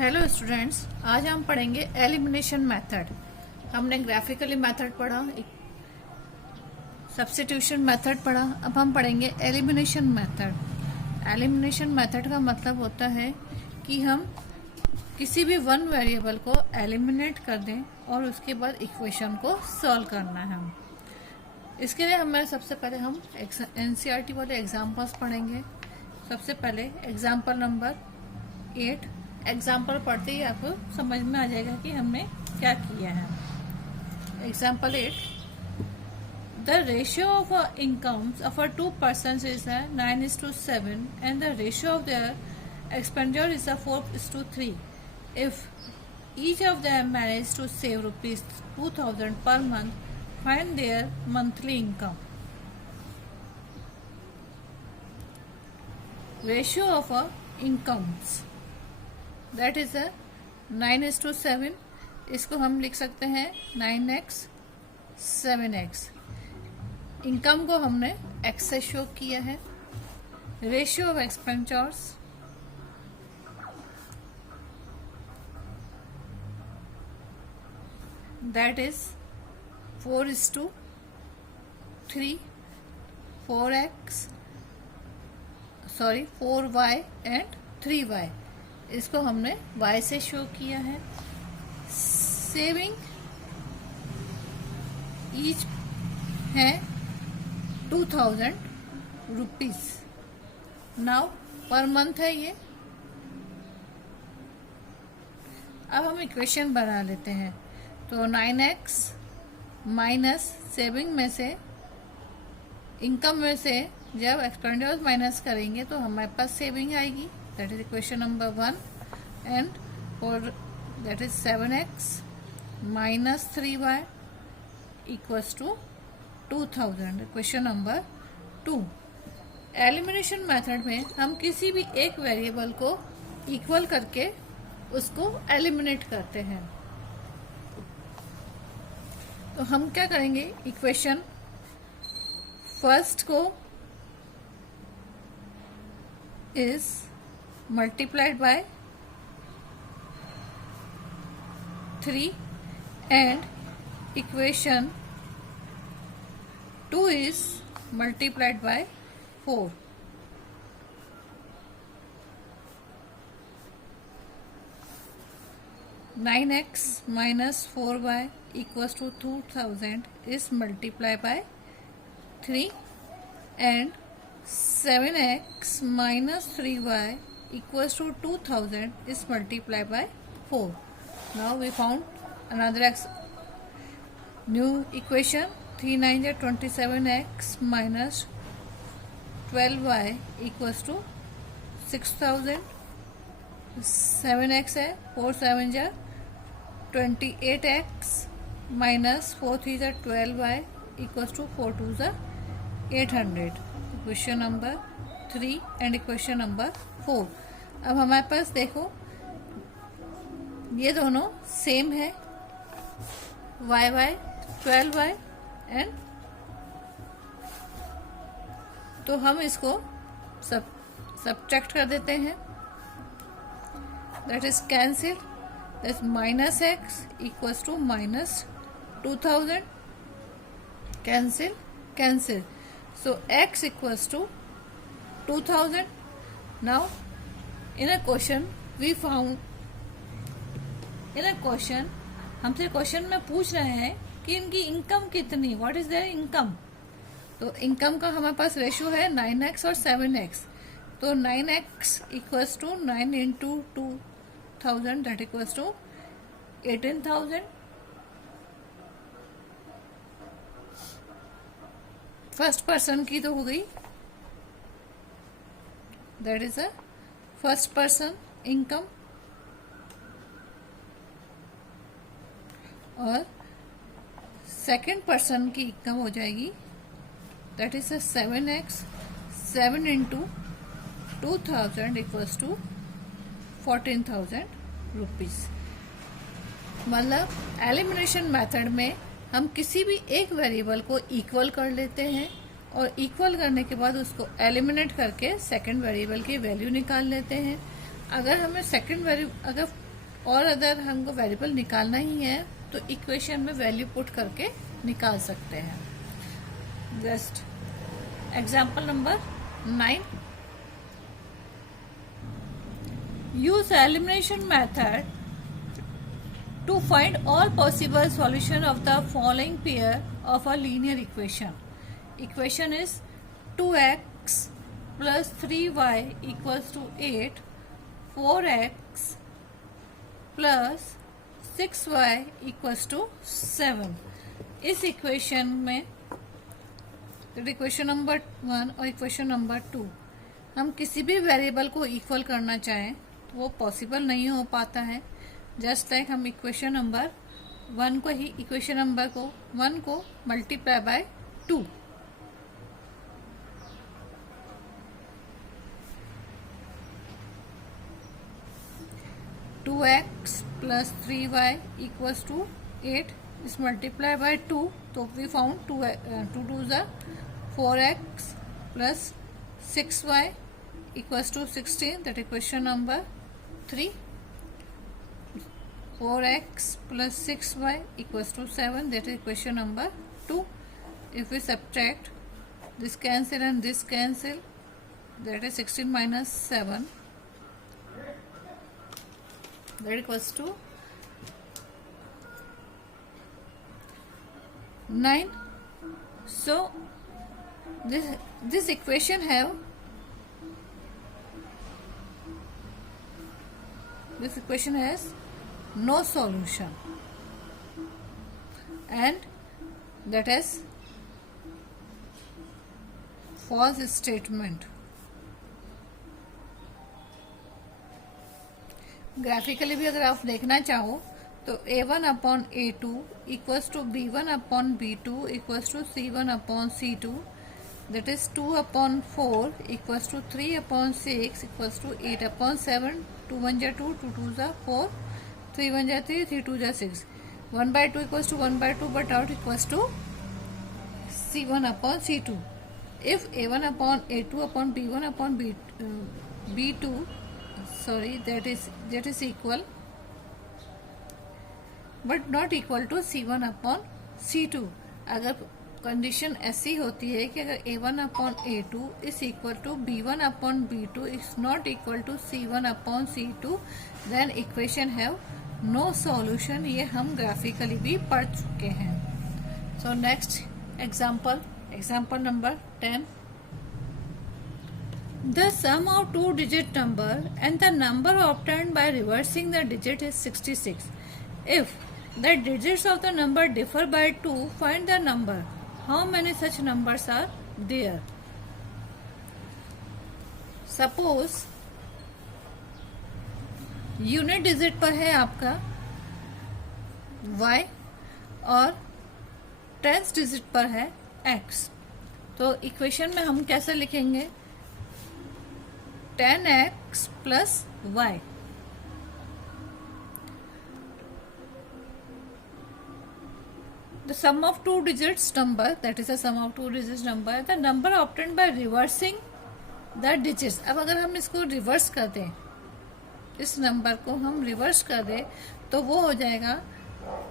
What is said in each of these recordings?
Hello students, आज हम पढ़ेंगे एलिमिनेशन मेथड। हमने ग्राफिकली मेथड पढ़ा, सब्स्टिट्यूशन मेथड पढ़ा, अब हम पढ़ेंगे एलिमिनेशन मेथड। एलिमिनेशन मेथड का मतलब होता है कि हम किसी भी वन वेरिएबल को एलिमिनेट कर दें और उसके बाद इक्वेशन को सॉल्व करना है। इसके लिए हमें सबसे पहले हम एनसीईआरटी वाले एग्जाम्पल्स पढ़ेंगे। सबसे पहले एग्जाम्पल नंबर 8। एग्जाम्पल पढ़ते ही आपको समझ में आ जाएगा कि हमने क्या किया है। Example 8, the ratio of incomes of two persons is 9:7 and the ratio of their expenditure is 4:3। If each of them manage to save ₹2,000 per month, find their monthly income. Ratio of incomes that is 9:7। इसको हम लिख सकते हैं 9x 7x। Income को हमने x से show किया है। Ratio of expenditures that is 4:3। 4y and 3y, इसको हमने y से शो किया है। सेविंग ईच है 2,000 रुपीज। नाउ पर मंथ है ये। अब हम इक्वेशन बना लेते हैं। तो 9x माइनस सेविंग में से, इनकम में से जब एक्सपेंडिचर माइनस करेंगे तो हमारे पास सेविंग आएगी। That is equation number 1 and for that is 7x minus 3y equals to 2,000। Equation number 2। Elimination method में हम किसी भी एक वेरिएबल को इक्वल करके उसको एलिमिनेट करते हैं। तो हम क्या करेंगे, इक्वेशन फर्स्ट को is multiplied by 3 and equation 2 is multiplied by 4. Nine x minus 4y equals to 2,000 is multiplied by 3 and 7x minus 3y equals to 2,000 is multiplied by 4. Now we found another new equation. 3 9 is 27x minus 12y equals to 6,000. 7x है, 4 7 is 28x minus 4 3 is 12y equals to 4 2 is 800. Equation number 3 and equation number 4। अब हमारे पास देखो ये दोनों same है, y 12y and, तो हम इसको सब्ट्रैक्ट कर देते हैं। That is cancel. That minus x equals to minus 2,000। Cancel cancel. So x equals to 2,000. Now in a question we found, in a question हमसे क्वेश्चन में पूछ रहे हैं कि इनकी इनकम कितनी, व्हाट इज देयर इनकम। तो इनकम का हमारे पास रेशियो है 9x और 7x। तो 9x equals to 9 into 2,000 that equals to 18,000। First person की तो हो गई, that is a first person income. और सेकंड पर्सन की इनकम हो जाएगी, that is 7x 7 into 2,000 equals to 14,000 rupees. मतलब एलिमिनेशन मेथड में हम किसी भी एक वेरिएबल को इक्वल कर लेते हैं और इक्वल करने के बाद उसको एलिमिनेट करके सेकंड वेरिएबल की वैल्यू निकाल लेते हैं। अगर हमें सेकंड वेरिएबल, अगर और अगर हमको वेरिएबल निकालना ही है तो इक्वेशन में वैल्यू पुट करके निकाल सकते हैं। Just example number 9, use elimination method to find all possible solution of the following pair of a linear equation. Equation is 2x plus 3y equals to 8, 4x plus 6y equals to 7। इस equation में equation number 1 और equation number 2 हम किसी भी variable को equal करना चाहें तो वो पॉसिबल नहीं हो पाता है। जस्ट लाइक हम इक्वेशन नंबर 1 को ही इक्वेशन नंबर 1 को multiply by 2, two x plus 3y equals to 8 इस मल्टीप्लाई बाय 2, तो वी फाउंड 2 टू ज़ा 4x plus 6y equals to 16, that equation number 3, 4x plus 6y equals to 7, that is equation number 2। If we subtract this cancel and this cancel, that is 16 minus 7, that equals to 9। So this equation has no solution, and that is false statement। Graphically भी अगर आप देखना चाहो तो a1 upon a2 equals to b1 upon b2 equals to c1 upon c2, that is 2 upon 4 equals to 3 upon 6 equals to 8 upon 7, 2 1 जा 2, 2 2 जा 4, 3 1 जा 3, 3 2 जा 6, 1 by 2 equals to 1 by 2, but out equals to c1 upon c2। if a1 upon a2 upon b1 upon b2 sorry that is equal but not equal to c1 upon c2। अगर condition ऐसी होती है कि अगर a1 upon a2 is equal to b1 upon b2 is not equal to c1 upon c2, then equation have no solution. ये हम graphically भी पढ़ चुके हैं। So next example number 10, the sum of 2 digit number and the number obtained by reversing the digit is 66। if the digits of the number differ by 2, find the number। how many such numbers are there? Suppose unit digit पर है आपका y और tenth digit पर है x, तो equation में हम कैसे लिखेंगे 10x plus y। The sum of 2 digits number, that is the sum of 2 digits number, the number obtained by reversing the digits। अब अगर हम इसको रिवर्स कर दें, इस नंबर को हम रिवर्स कर दें तो वो हो जाएगा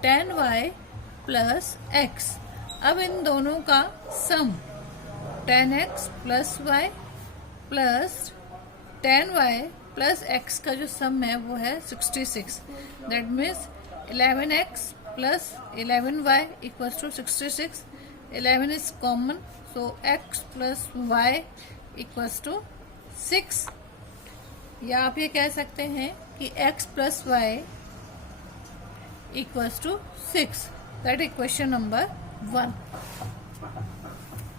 10y प्लस x। अब इन दोनों का सम 10x plus y plus 10y plus x का जो सम है वो है 66। That means 11x plus 11y equals to 66। 11 is common, so x plus y equals to 6। या आप ये कह सकते हैं कि x plus y equals to 6, that equation number 1।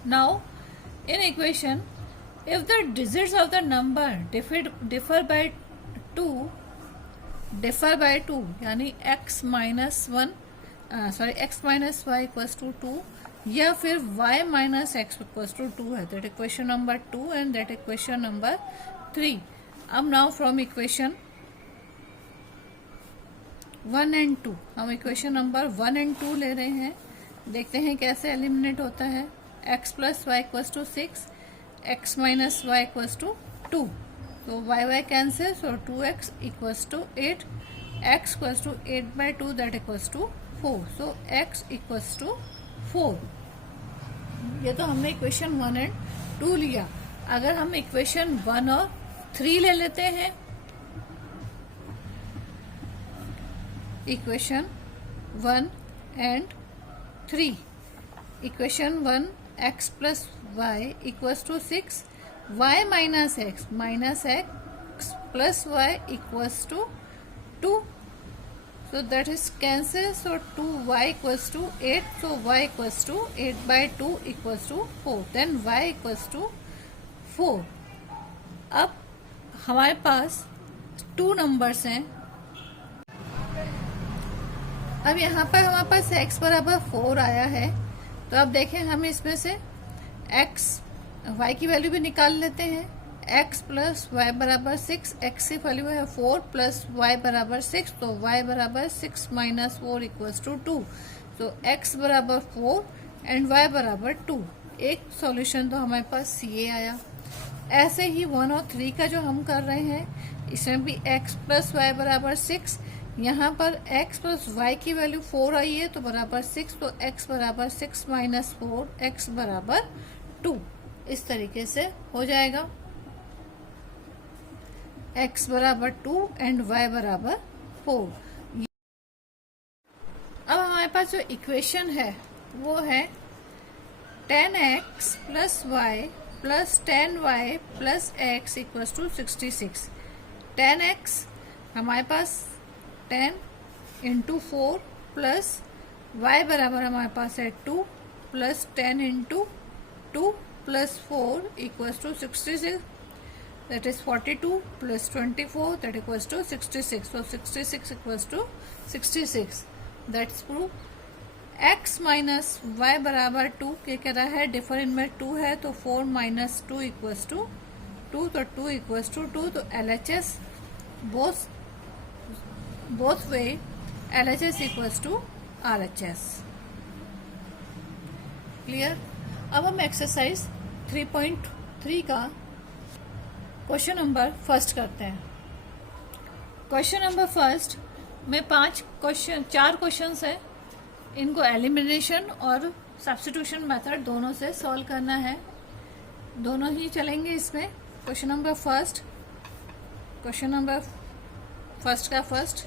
now in equation if the digits of the number differ by 2 यानी x minus 1 x minus y equals to 2 या फिर y minus x equals to 2 है, that equation number 2 and that equation number 3। अब now from equation 1 and 2 हम equation number 1 and 2 ले रहे हैं। देखते हैं कैसे एलिमिनेट होता है। x plus y equals to 6, x minus y equals to 2, तो y cancel, so 2x equals to 8, x equals to 8/2 that equals to 4. So x equals to 4. ये तो हमने इक्वेशन 1 एंड 2 लिया. अगर हम इक्वेशन 1 और 3 ले लेते हैं, equation 1 and 3. Equation 1 x plus y equals to 6, y minus x plus y equals to 2. So that is cancel. So 2y equals to 8. So y equals to 8/2 equals to 4. Then y equals to 4. अब हमारे पास 2 numbers हैं. अब यहाँ पर हमारे पास x बराबर 4 आया है. तो अब देखें, हम इसमें से y की वैल्यू भी निकाल लेते हैं. x प्लस वाई बराबर 6, x की वैल्यू है 4 प्लस y बराबर 6, तो y बराबर 6 माइनस 4 इक्वल्स टू 2. तो x बराबर 4 एंड y बराबर 2. एक सॉल्यूशन तो हमारे पास ये आया. ऐसे ही 1 और 3 का जो हम कर रहे हैं, इसमें भी x प्लस वाई बराबर 6. यहाँ पर x प्लस y की वैल्यू 4 आई है तो बराबर 6, तो x बराबर 6 माइनस 4, x बराबर 2. इस तरीके से हो जाएगा. x बराबर 2 एंड y बराबर 4. अब हमारे पास जो इक्वेशन है वो है 10x plus y plus 10y plus x equals to 66. 10x हमारे पास 10 इंटू 4 प्लस y बराबर हमारे पास है 2 plus 10 into 2 plus 4 equals to 66. That is 42 plus 24 that equals to 66. So 66 equals to 66. That's proof. x minus y बराबर 2 के कह रहा है, डिफर इनमें 2 है तो 4 माइनस 2 इक्वल्स टू 2, तो 2 इक्वल्स टू 2. तो LHS both way LHS equals to RHS. Clear. अब हम एक्सरसाइज 3.3 का क्वेश्चन नंबर फर्स्ट करते हैं. क्वेश्चन नंबर फर्स्ट में 4 क्वेश्चंस हैं. इनको एलिमिनेशन और सब्स्टिट्यूशन मेथड दोनों से सॉल्व करना है. दोनों ही चलेंगे इसमें. क्वेश्चन नंबर फर्स्ट का फर्स्ट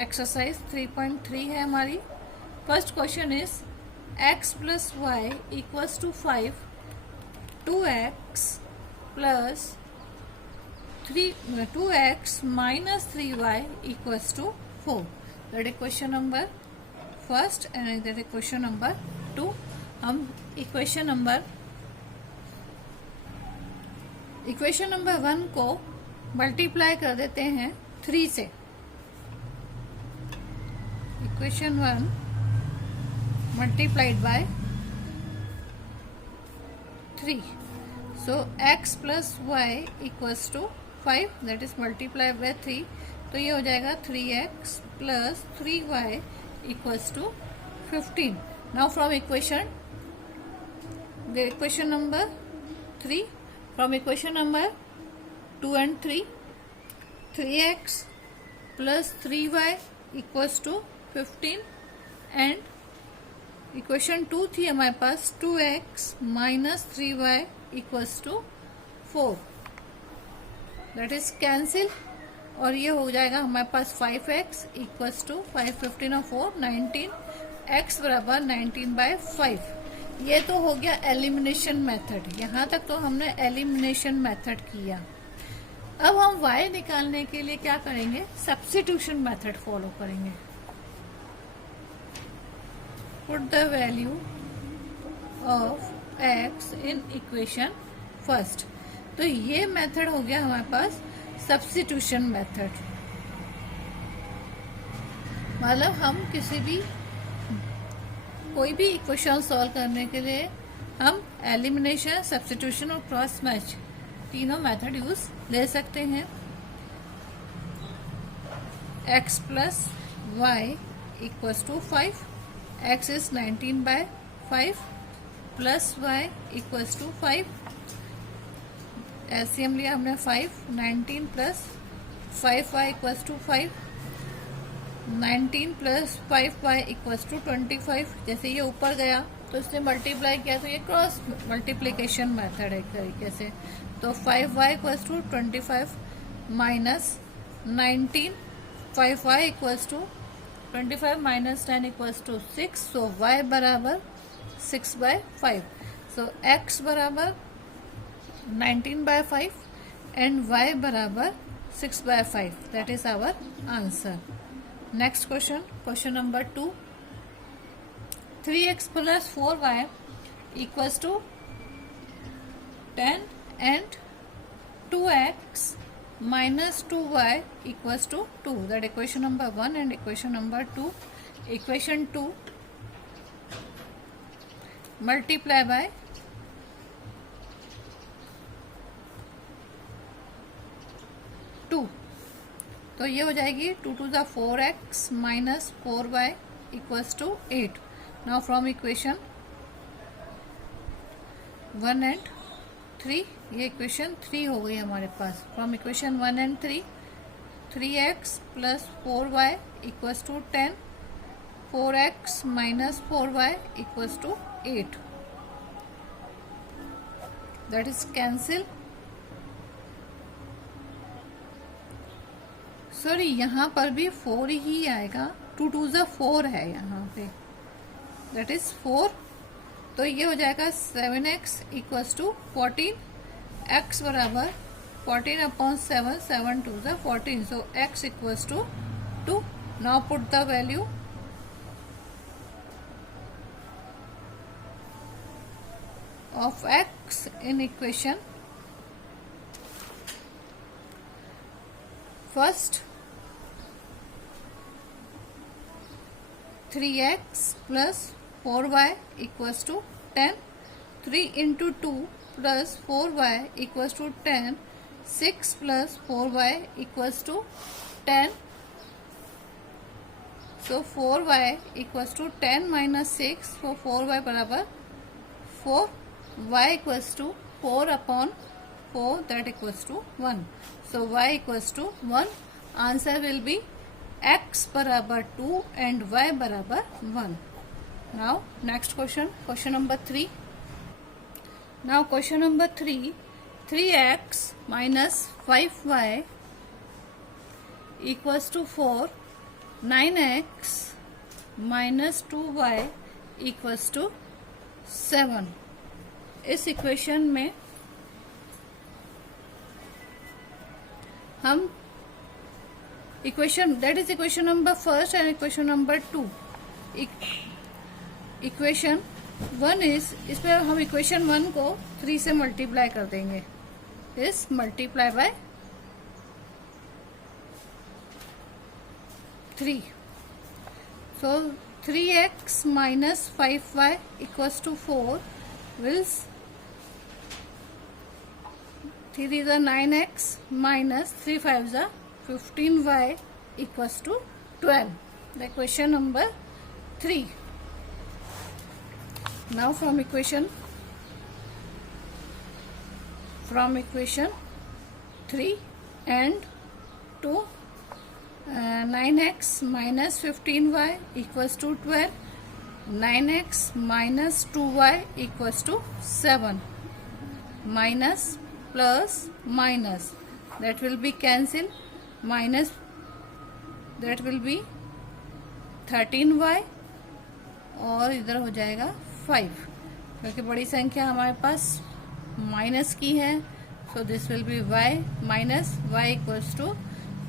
एक्सरसाइज 3.3 है हमारी. First question is x plus y equals to 5, 2x plus 2x minus 3y equals to 4. That is question number first and that is question number 2. हम इक्वेशन नंबर 1 को multiply कर देते हैं 3 से. Equation 1 multiplied by 3. So x plus y equals to 5, that is multiplied by 3. तो ये हो जाएगा 3x plus 3y equals to 15. Now from equation number 3, from equation number 2 and 3, 3x plus 3y equals to 15 and equation 2 थी हमारे पास 2x minus 3y equals to 4. That is cancel और ये हो जाएगा हमारे पास 5x इक्वल्स टू 5, 15 और 4 19, x बराबर 19/5. ये तो हो गया एलिमिनेशन मेथड. यहाँ तक तो हमने एलिमिनेशन मेथड किया. अब हम y निकालने के लिए क्या करेंगे, सब्स्टिट्यूशन मेथड फॉलो करेंगे. Put the value of x in equation first. तो ये मेथड हो गया हमारे पास सब्स्टिट्यूशन मेथड. मतलब हम कोई भी इक्वेशन सॉल्व करने के लिए हम एलिमिनेशन, सब्स्टिट्यूशन और क्रॉस मैच तीनों मेथड यूज ले सकते हैं. x plus y equals to 5, x is 19/5 plus y equals to 5. LCM लिया हमने 5, 19 plus 5y equals to 5. 19 plus 5y equals to 25। जैसे ये ऊपर गया तो इसने मल्टीप्लाई किया, तो ये क्रॉस मल्टीप्लिकेशन मेथड है एक तरीके से। तो 5y equals to 25 minus 19, 5y equals to 25 minus 10 equals to 6। So y बराबर 6/5। सो x बराबर 19/5 एंड y बराबर 6/5। That is our answer. Next question, question number 2। 3x plus 4y equals to 10 and 2x minus 2y equals to 2. That equation number 1 and equation number 2. Equation 2 multiply by 2, तो ये हो जाएगी 2 to the 4x minus 4y equals to 8. Now from equation 1 and 3, ये equation 3 हो गई हमारे पास। From equation 1 and 3, 3x plus 4y equals to 10, 4x minus 4y equals to 8। That is cancel. Sorry, यहाँ पर भी 4 ही आएगा, 2 to the 4 है यहाँ पे, दैट इज 4। तो ये हो जाएगा 7x इक्वल्स टू 14, x बराबर 14/7, 7 to the 14। So x equals to 2। Now put the value of x in equation first. 3x plus 4y equals to 10, 3 into 2 plus 4y equals to 10, 6 plus 4y equals to 10. So 4y equals to 10 minus 6, so 4y बराबर 4, y equals to 4/4, that equals to 1. So y equals to 1. Answer will be x बराबर 2 and y बराबर 1. Now next question, question number 3. Now question number 3, 3x minus 5y equals to 4, 9x minus 2y equals to 7. इस equation में हम equation, that is equation number first and equation number 2। Equation 1 is, इसमें हम equation 1 को 3 से multiply कर देंगे। इस multiply by 3। So 3x minus 5y equals to 4 विल्स 3 is 9x minus 3 5 is 15y equals to 12. The question number 3. Now from equation 3 and 2, 9x minus 15y equals to 12, 9x minus 2y equals to 7, minus plus minus, that will be cancel, minus that will be 13y और इधर हो जाएगा 5, क्योंकि बड़ी संख्या हमारे पास minus की है। So this will be y minus y equals to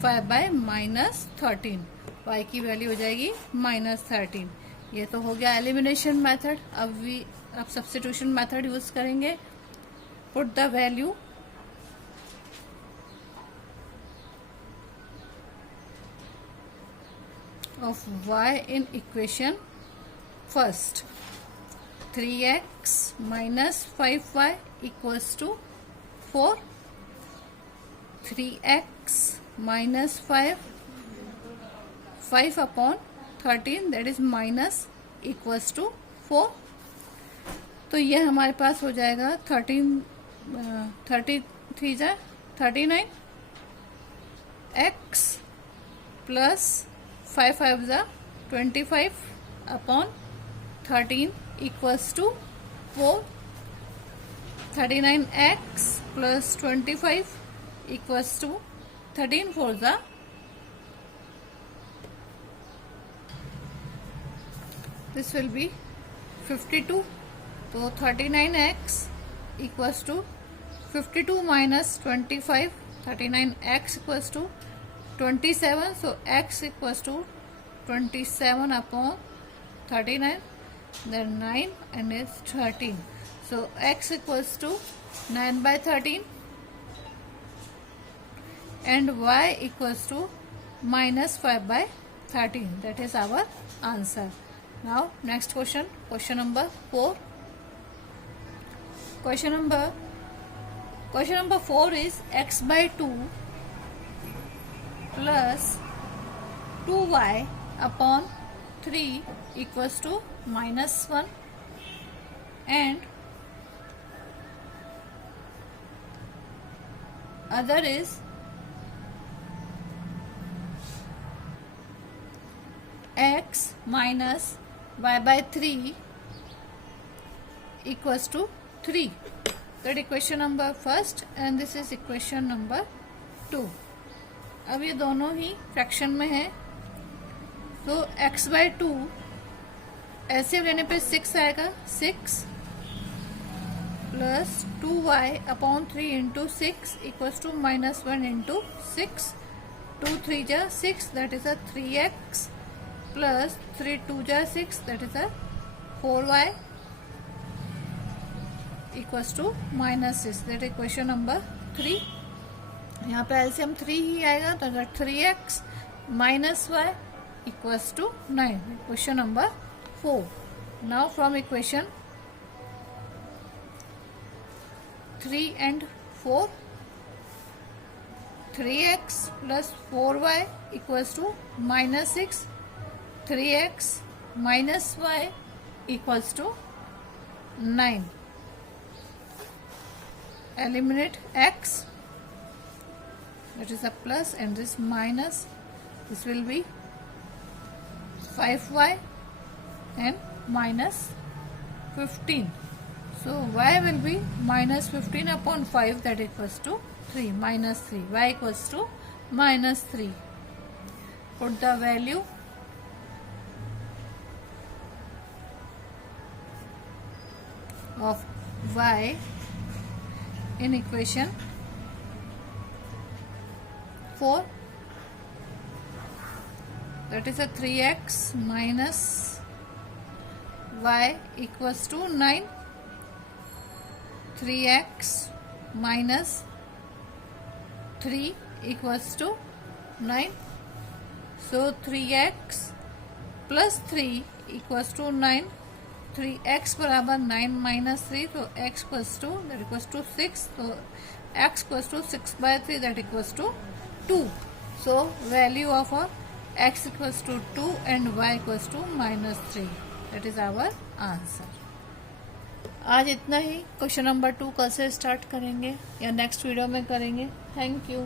5/-13। y की वैल्यू हो जाएगी -13। ये तो हो गया एलिमिनेशन मेथड। अब सब्स्टिट्यूशन मेथड यूज करेंगे। Put the value of y in equation first. 3x minus 5y equals to 4, 3x minus 5/13, that is minus equals to 4। तो ये हमारे पास हो जाएगा 33 39 x प्लस 5 5 ज़ा 25 upon 13 equals to 4. 39x plus 25 equals to 13 4 ज़ा this will be 52. तो 39x equals to 52 minus 25. 39x equals to 27. So x equals to 27 upon 39. Then 9 and it's 13. So x equals to 9 by 13 and y equals to minus 5 by 13. That is our answer. Now next question, question number 4. Question number 4 is x by 2 plus 2y upon 3 equals to minus 1 and other is x minus y by 3 equals to 3. That equation number first and this is equation number 2. अब ये दोनों ही fraction में है तो x by 2 ऐसे लेने पे 6 आएगा. 6 plus 2y upon 3 into 6 equals to minus 1 into 6. 2 3 जा 6, that is a 3x plus 3 2 जा 6, that is a 4y equals to minus 6. That is equation number 3. यहाँ पे एलसीएम 3 ही आएगा तो अगर 3x minus y equals to 9. Question number 4. Now from equation 3 and 4, 3x plus 4y equals to minus 6. 3x minus y equals to 9. Eliminate x, that is a plus and this minus. This will be 5y and minus 15. So y will be minus 15 upon 5, that equals to 3. Minus 3. Y equals to minus 3. Put the value of y in equation 4. That is a 3x minus y equals to 9. 3x minus 3 equals to 9. So 3x plus 3 equals to 9. 3x बराबर 9 minus 3, तो x equals to, that equals to 6. So x equals to 6 by 3, that equals to 2. So value of x equals to 2 and y equals to minus 3. That is our answer. आज इतना ही. Question number 2 कल से start करेंगे या next video में करेंगे. Thank you.